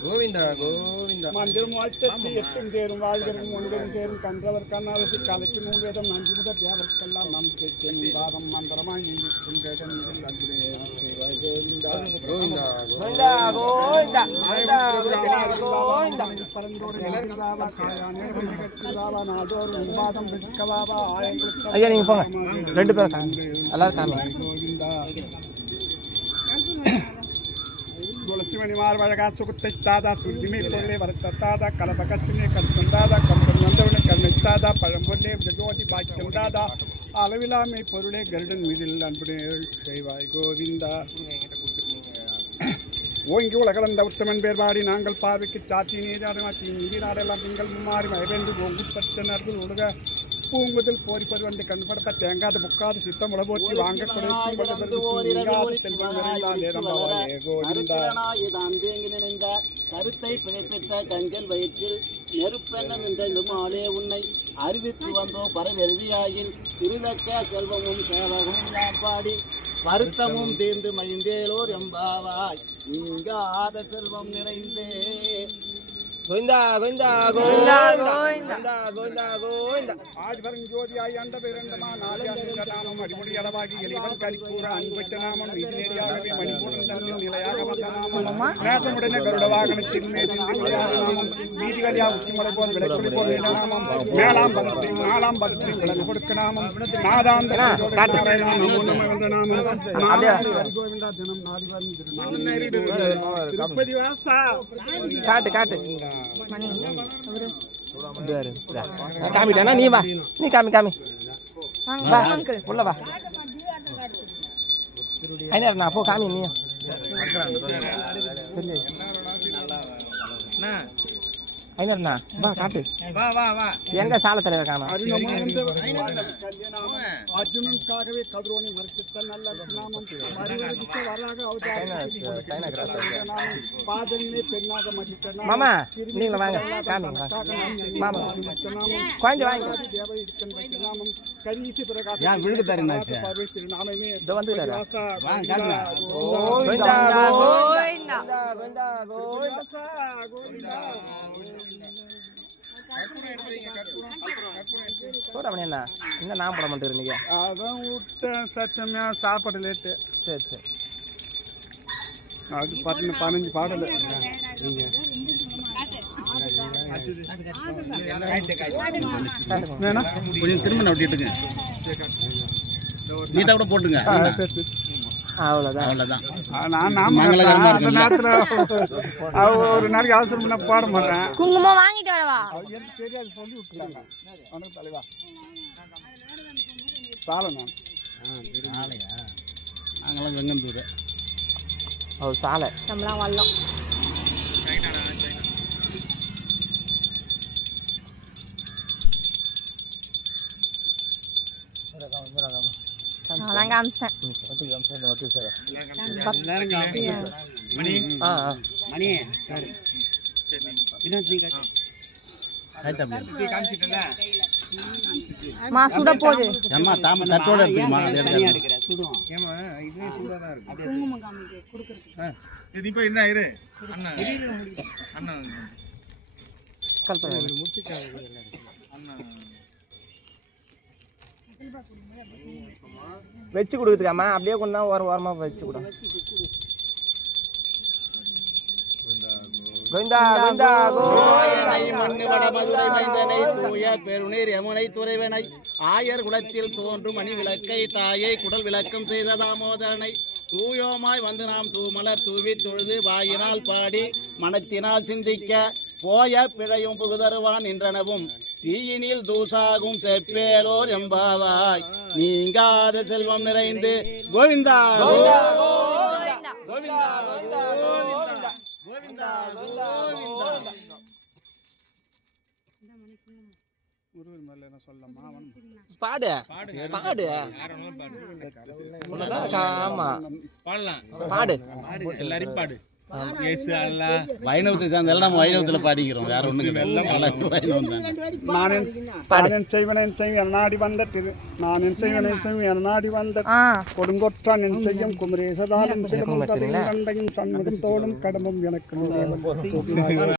கோவிந்தா கோவிந்தா மந்திரம் வாழ்த்தி எட்டும் தேரும் வாழ்கிறதும் ஒன்பதும் தேரும் கன்றவர் கண்ணாலசி கலைக்கு நூல்வேதம் நன்றி முதல் தேவர்க்கெல்லாம் நம் கேட்கும் பாதம் மந்திரமாய் நீக்கும் கேட்கும் கோவிந்தா ஐயா நீங்க போங்க, ரெண்டு பேரும் எல்லாரும் காமி. துளசிமணி மார்வழகா சுகுத்தாதா சுருதிமை பொருளை வரத்தாதா கலபகச்சினை கல்சந்தாதா கம்பன் வந்தவனை கண்ணைத்தாதா பழம்பொருளே ஜோதி பாக்கியந்தாதா அளவிலாமை பொருளே கருடன் மீதில் அன்புடைய செய்வாய் கோவிந்தா. ஓங்கி உலகளந்த உத்தமன் பேர்பாடி நாங்கள் பார்வைக்கு சாத்தி நீராடமாக்கி நீராடெல்லாம் திங்கள் மும்மாறி மழை ஒங்குப்பட்டனர்கள் உலக பூங்குதல் போரி பருவந்து கண்படுத்த தேங்காத புக்காத சித்தம் உளபோற்றி வாங்க கருத்தை பிழைப்பித்த கஞ்சல் வயிற்றில் நெருப்பெண்ண நின்ற மாலே உன்னை அறிவித்து வந்தோ பரவெருதியாயின் திருதக்க செல்வமும் சேவகமும் நான் பாடி வருத்தமும் தீர்ந்து மகிழ்ந்தேலோர் எம்பாவாய் நீங்காத செல்வம் நிறைந்தே. கோவிந்தா கோவிந்தா கோவிந்தா கோவிந்தா கோவிந்தா கோவிந்தா. ஆழ்வரும் ஜோதியாய் அந்த பிறந்தமா நாளியாசிந்த நாமம் அடிமுடி அளவாகி எளிவன் கலிக்கூற அன்புற்ற நாமம் நீதிநெறியாகவே மணிபூரன் தன்னில் நிலையாக வந்த நாமம் நேசமுடனே கருட வாகனத்தில் நிலையாக நாமம் வீதிகளியா உச்சிமலை போல் விளக்குடி போல் நில நாமம் மேலாம் பதத்தில் விளக்கு கொடுக்க நாமம் நாதாந்த நாமம் கோவிந்தா தினம் நாடி திருப்பதி வாசா காட்டு காட்டு காமிட்டானா நீ வா, நீ காமி காமி வா உள்ள வா. ஐநா போ காமி நீ சொல்லு ஐநா வா காட்டு எங்க சால தலைவர் காணா. அர்ஜுனனுக்காகவே கதிரோனி மறுத்த நல்ல நாமம் பாதனிலே பெண்ணாக மதித்த மாமா நீங்கள வாங்க காமி மாமா கொஞ்சம் வாங்க தேவை இருக்கன் வைத்த நாமம் கரீசி பிரகாசம் யா விழுக தரேனா பவித்திர நாமமே இத வந்துறாரா. கோவிந்தா கோவிந்தா கோவிந்தா கோவிந்தா கோவிந்தா சோடா பண்ணி என்ன இன்னும் நான் போட மாட்டேன் நீங்க அதான் விட்டேன் சச்சமே சாப்பாடு லேட்டு. சரி சரி அது 15 பாடல் நீங்கள் வேணா கொஞ்சம் திரும்ப நட்டிட்டுங்க நீட்டாக கூட போட்டுங்க. அவ்வளோதான் அவ்வளோதான். நான் அந்த நேரத்தில் ஒரு நாளைக்கு அவசரம் பண்ண பாட மாட்டேன். குங்குமம் வாங்கிட்டு வரவா எனக்கு தெரியாது சொல்லி விட்டுருக்காங்க அவனுக்கு தலைவா சாலை நான் நாங்களாம் வெங்கந்தூர் அவர் சாலை நம்மளாம் வரலாம். நான் காமிச்சிட்டேன். மணி மணி சரி மா சுட போகுது. ஏம்மா தாம தட்டோட இருக்குமா சுடுவோம். இது இப்போ என்ன இரு அண்ணா அண்ணா கல்பனை வச்சு கொடுக்குறதுக்காமா அப்படியே கொண்டா ஓரமாக வச்சு கொடு. கோவிந்தா கோவிந்தா மதுரை மைந்தனை தூய பெருநீர் யமுனை துறைவனை ஆயர் குலத்தில் தோன்றும் மணி விளக்கை தாயை குடல் விளக்கம் செய்த தாமோதரனை தூயோமாய் வந்து நாம் தூமலர் தூவி தொழுது வாயினால் பாடி மனத்தினால் சிந்திக்க போய பிழையும் புகுதருவான் என்றனவும் தீயினில் தூசாகும் செப்பேலோர் எம்பாவாய் நீங்காத செல்வம் நிறைந்து கோவிந்தா கோவிந்தா கோவிந்தா கோவிந்தா பாடு பாடு ஆமா பாடலாம் பாடு எல்லாரும் பாடு இயேசு அல்லாஹ் வைணவத்தை சேர்ந்தாலும் நம்ம வைணவத்தில் பாடிக்கிறோம், வேற ஒன்றும் கிடையாது. வைணவம் தான். நான் என் செய்வன் என்னாடி வந்த நான் என் செய்வன் என்னாடி வந்த கொடுங்கொற்றான் என் செய்யும் குமரேசதாலும் சிலமும் கதையும் கண்டையும் சண்முகம் தோளும் கடமும் எனக்கு